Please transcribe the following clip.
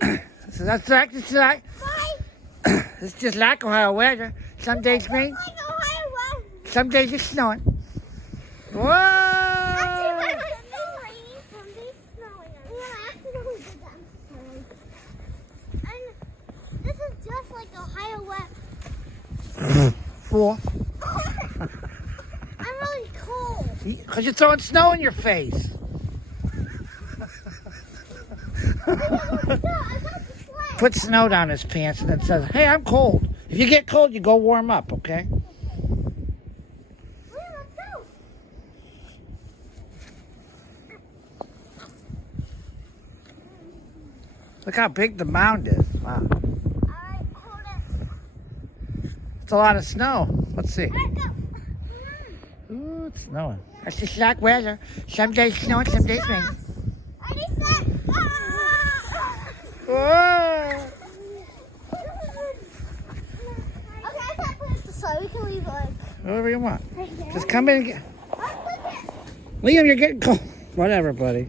So it's just like Ohio weather. Some days rain, some days it's snowing. Whoa! This is just like Ohio weather. 4. I'm really cold. Because you're throwing snow in your face. Put snow down his pants and then says, hey, I'm cold. If you get cold, you go warm up, okay? Look how big the mound is. Wow. Alright, hold it. It's a lot of snow. Let's see. Alright, go. Ooh, it's snowing. That's just like weather. Some days snowing, some days rain. Ready, set. Whoa! Okay, I can't put it this way. We can leave it like Whatever you want. right there. Just come in and get... Liam, you're getting cold. Whatever, buddy.